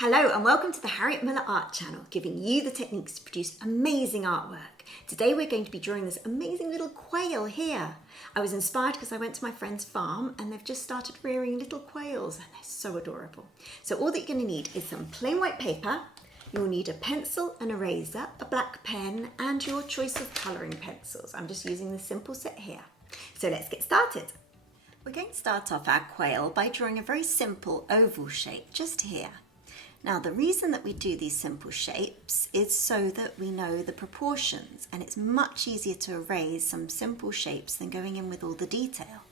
Hello and welcome to the Harriet Muller Art Channel, giving you the techniques to produce amazing artwork. Today we're going to be drawing this amazing little quail here. I was inspired because I went to my friend's farm and they've just started rearing little quails and they're so adorable. So all that you're going to need is some plain white paper, you'll need a pencil, an eraser, a black pen and your choice of colouring pencils. I'm just using the simple set here. So let's get started. We're going to start off our quail by drawing a very simple oval shape just here. Now the reason that we do these simple shapes is so that we know the proportions, and it's much easier to erase some simple shapes than going in with all the detail.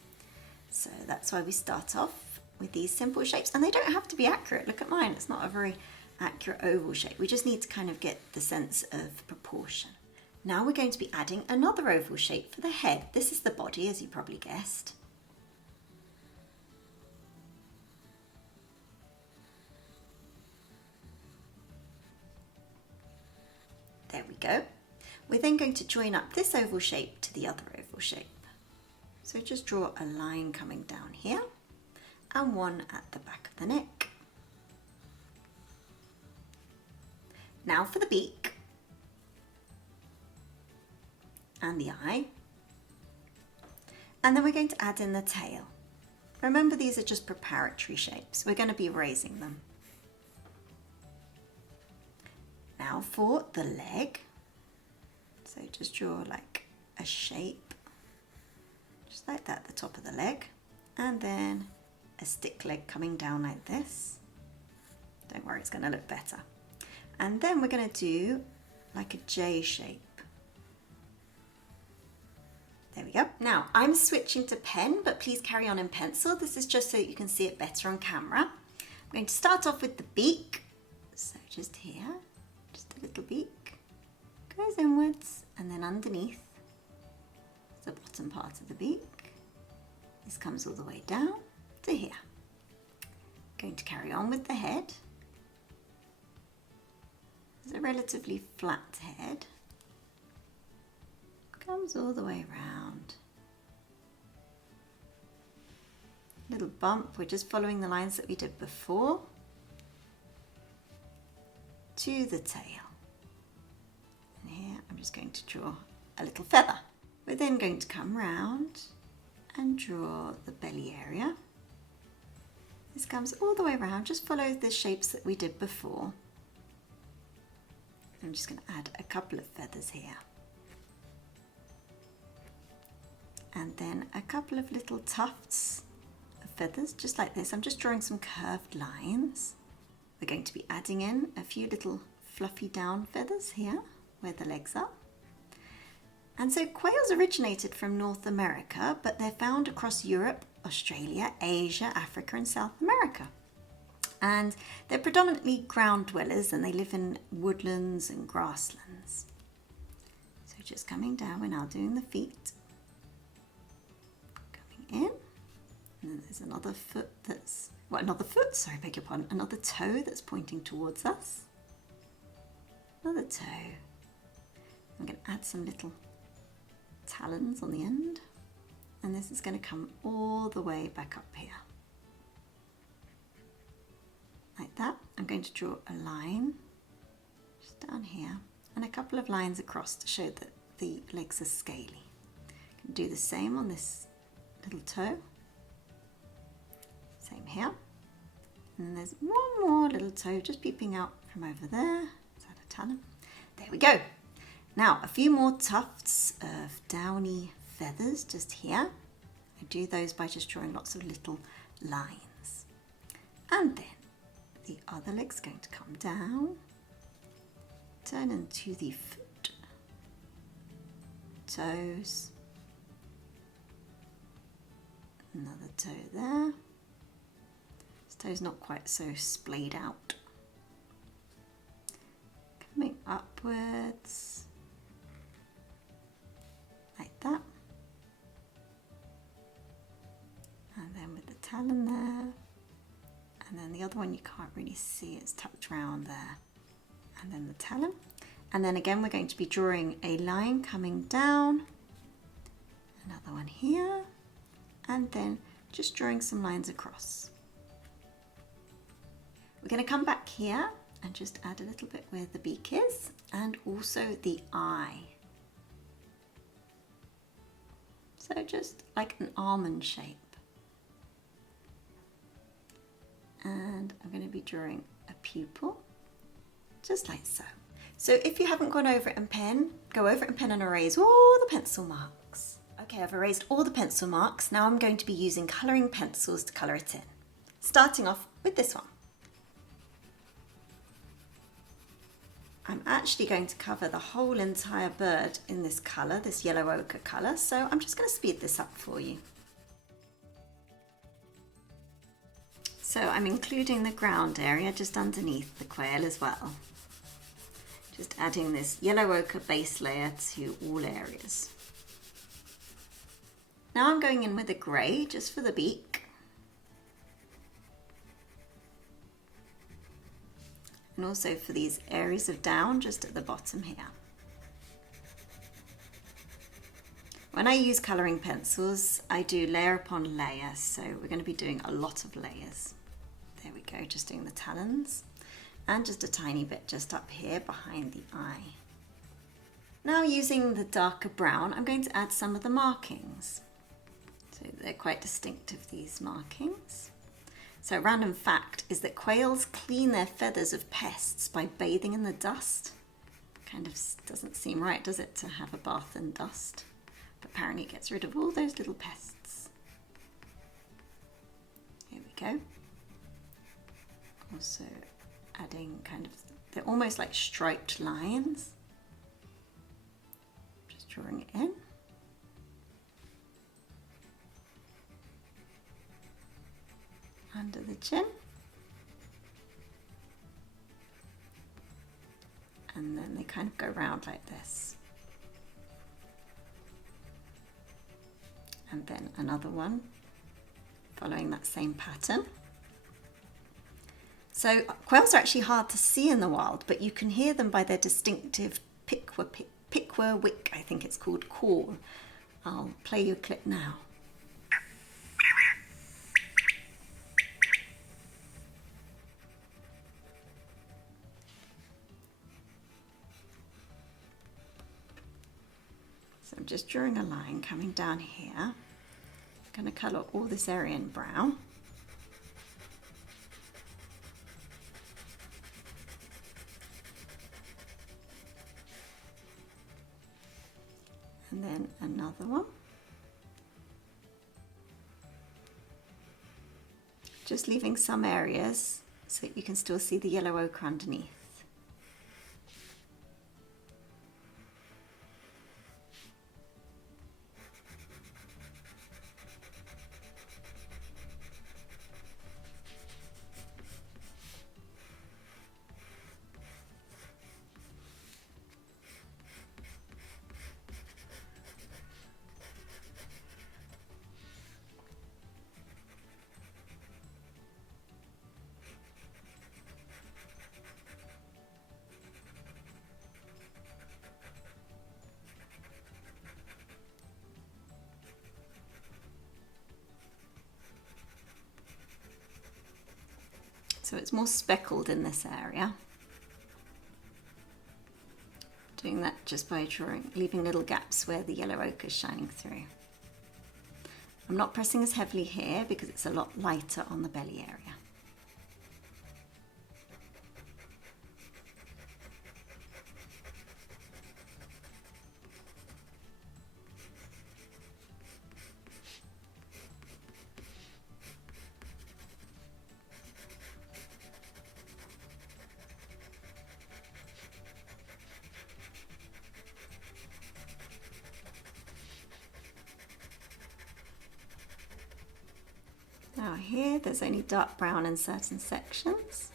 So that's why we start off with these simple shapes, and they don't have to be accurate. Look at mine, it's not a very accurate oval shape. We just need to kind of get the sense of proportion. Now we're going to be adding another oval shape for the head. This is the body, as you probably guessed. There we go. We're then going to join up this oval shape to the other oval shape. So just draw a line coming down here and one at the back of the neck. Now for the beak and the eye. And then we're going to add in the tail. Remember, these are just preparatory shapes. We're going to be erasing them. Now for the leg, so just draw like a shape, just like that at the top of the leg, and then a stick leg coming down like this. Don't worry, it's going to look better. And then we're going to do like a J shape. There we go. Now I'm switching to pen, but please carry on in pencil. This is just so that you can see it better on camera. I'm going to start off with the beak, so just here. Just a little beak, goes inwards and then underneath the bottom part of the beak. This comes all the way down to here. Going to carry on with the head. It's a relatively flat head. Comes all the way around. Little bump, we're just following the lines that we did before. To the tail. And here I'm just going to draw a little feather. We're then going to come round and draw the belly area. This comes all the way around, just follow the shapes that we did before. I'm just going to add a couple of feathers here. And then a couple of little tufts of feathers, just like this. I'm just drawing some curved lines. We're going to be adding in a few little fluffy down feathers here where the legs are. And so quails originated from North America, but they're found across Europe, Australia, Asia, Africa and South America. And they're predominantly ground dwellers and they live in woodlands and grasslands. So just coming down, we're now doing the feet. Coming in, and then there's another foot that's beg your pardon, another toe that's pointing towards us. Another toe. I'm going to add some little talons on the end, and this is going to come all the way back up here. Like that. I'm going to draw a line just down here, and a couple of lines across to show that the legs are scaly. Do the same on this little toe. Same here. And then there's one more little toe just peeping out from over there. Is that a talon? There we go. Now a few more tufts of downy feathers just here. I do those by just drawing lots of little lines. And then the other leg's going to come down, turn into the foot, toes, another toe there. Toe's not quite so splayed out. Coming upwards, like that. And then with the talon there. And then the other one you can't really see, it's tucked around there. And then the talon. And then again we're going to be drawing a line coming down. Another one here. And then just drawing some lines across. We're going to come back here and just add a little bit where the beak is and also the eye. So just like an almond shape. And I'm going to be drawing a pupil, just like so. So if you haven't gone over it in pen, go over it in pen and erase all the pencil marks. Okay, I've erased all the pencil marks. Now I'm going to be using colouring pencils to colour it in. Starting off with this one. I'm actually going to cover the whole entire bird in this colour, this yellow ochre colour, so I'm just going to speed this up for you. So I'm including the ground area just underneath the quail as well. Just adding this yellow ochre base layer to all areas. Now I'm going in with a grey just for the beak. And also for these areas of down just at the bottom here. When I use colouring pencils, I do layer upon layer, so we're going to be doing a lot of layers. There we go, just doing the talons, and just a tiny bit just up here behind the eye. Now using the darker brown, I'm going to add some of the markings. So they're quite distinctive, these markings. So a random fact is that quails clean their feathers of pests by bathing in the dust. Kind of doesn't seem right, does it, to have a bath in dust? But apparently it gets rid of all those little pests. Here we go. Also adding kind of, they're almost like striped lines. Just drawing it in. Under the chin. And then they kind of go round like this. And then another one following that same pattern. So quails are actually hard to see in the wild, but you can hear them by their distinctive pickwer-wick, I think it's called, call. I'll play you a clip now. So I'm just drawing a line coming down here. I'm going to colour all this area in brown. And then another one. Just leaving some areas so that you can still see the yellow ochre underneath. So it's more speckled in this area. Doing that just by drawing, leaving little gaps where the yellow ochre is shining through. I'm not pressing as heavily here because it's a lot lighter on the belly area. Now here, there's only dark brown in certain sections.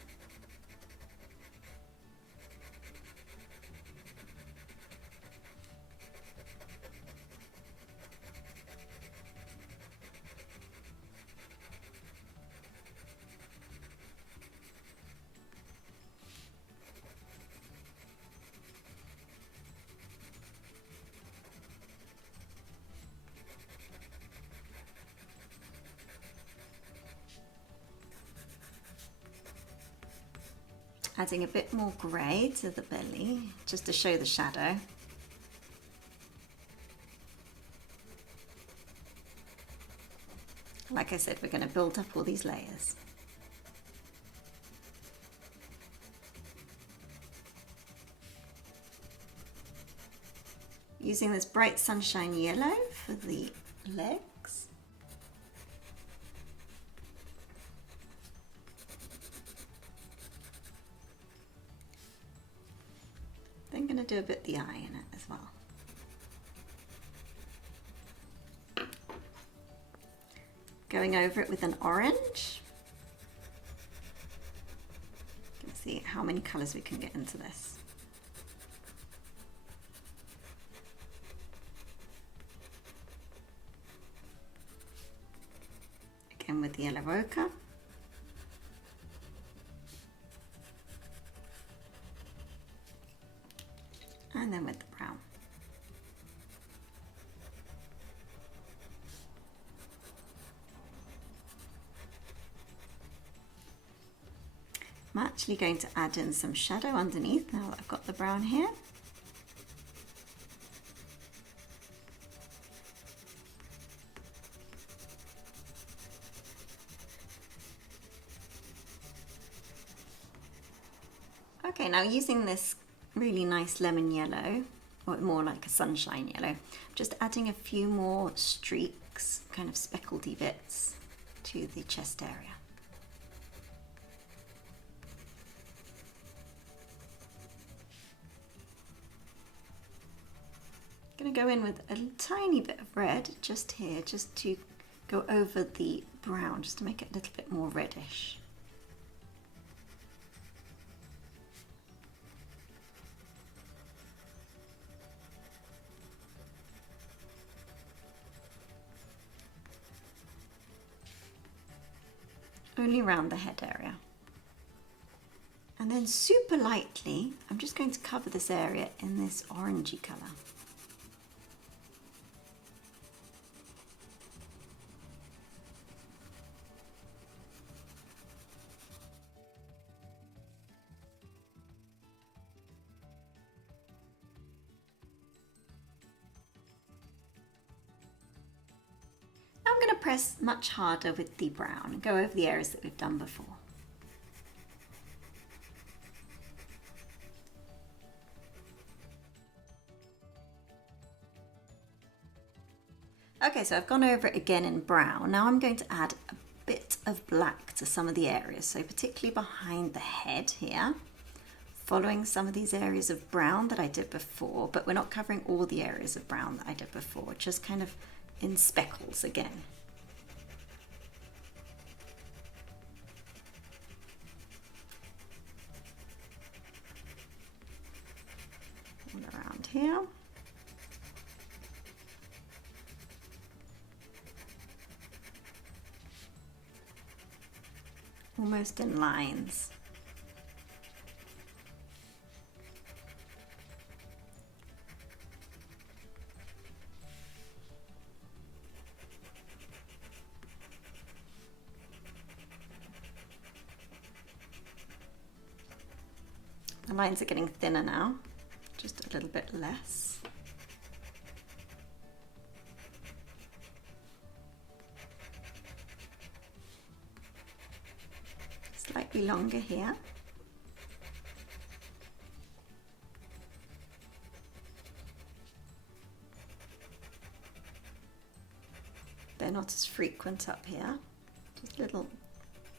Adding a bit more grey to the belly, just to show the shadow. Like I said, we're going to build up all these layers. Using this bright sunshine yellow for the legs. Then going to do a bit of the eye in it as well. Going over it with an orange. You can see how many colours we can get into this. Again with the yellow ochre. And then with the brown. I'm actually going to add in some shadow underneath now that I've got the brown here. Okay, now using this really nice lemon yellow, or more like a sunshine yellow, just adding a few more streaks, kind of speckledy bits to the chest area. Going to go in with a tiny bit of red just here, just to go over the brown, just to make it a little bit more reddish. Only around the head area. And then super lightly, I'm just going to cover this area in this orangey colour. I'm going to press much harder with the brown and go over the areas that we've done before. Okay, so I've gone over it again in brown. Now I'm going to add a bit of black to some of the areas, so particularly behind the head here, following some of these areas of brown that I did before, but we're not covering all the areas of brown that I did before, just kind of in speckles again. All around here. Almost in lines. The lines are getting thinner now, just a little bit less. Slightly longer here. They're not as frequent up here, just little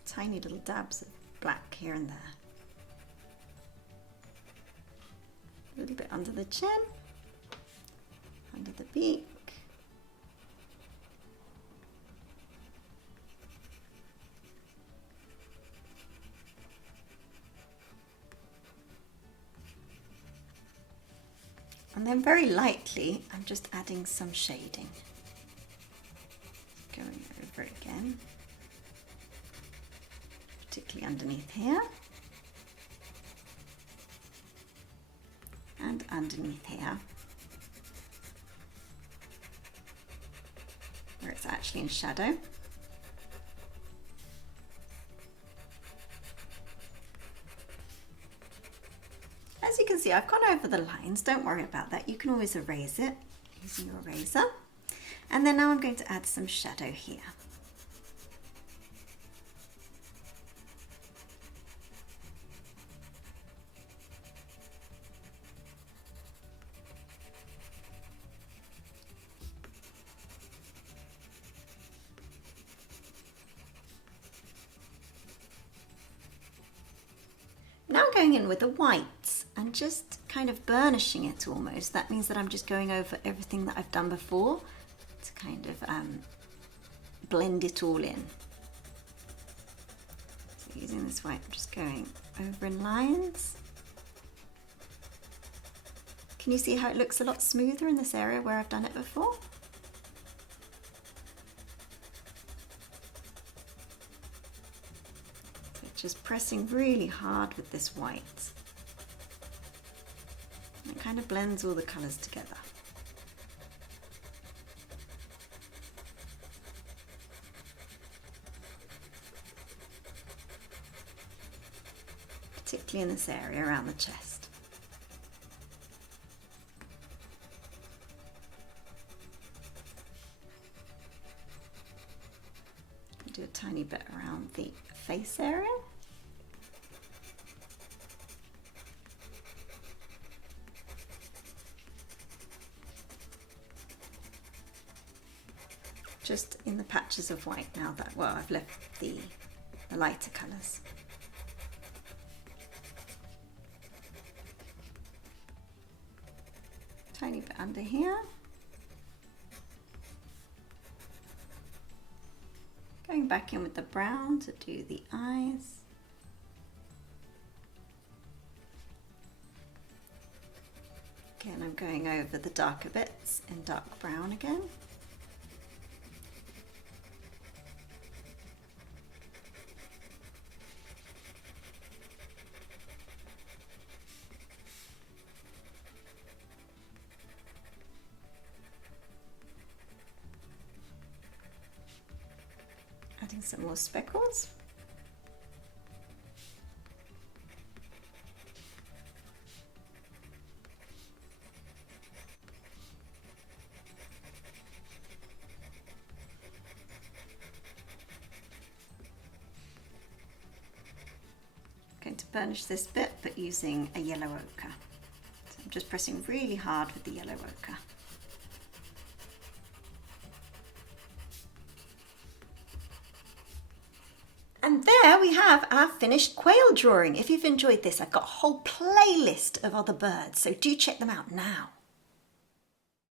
tiny little dabs of black here and there. A little bit under the chin, under the beak. And then very lightly, I'm just adding some shading. Going over it again, particularly underneath here. And underneath here, where it's actually in shadow. as you can see, I've gone over the lines. Don't worry about that. You can always erase it using your eraser. And then now I'm going to add some shadow here. Now I'm going in with the whites and just kind of burnishing it almost. That means that I'm just going over everything that I've done before to kind of blend it all in. So using this white, I'm just going over in lines. Can you see how it looks a lot smoother in this area where I've done it before? Just pressing really hard with this white. It kind of blends all the colours together. Particularly in this area around the chest. Do a tiny bit around the face area. Just in the patches of white now that, well, I've left the lighter colours. Tiny bit under here. Going back in with the brown to do the eyes. Again, I'm going over the darker bits in dark brown again. Adding some more speckles. Going to burnish this bit, but using a yellow ochre. So I'm just pressing really hard with the yellow ochre. And there we have our finished quail drawing. If you've enjoyed this, I've got a whole playlist of other birds, so do check them out now.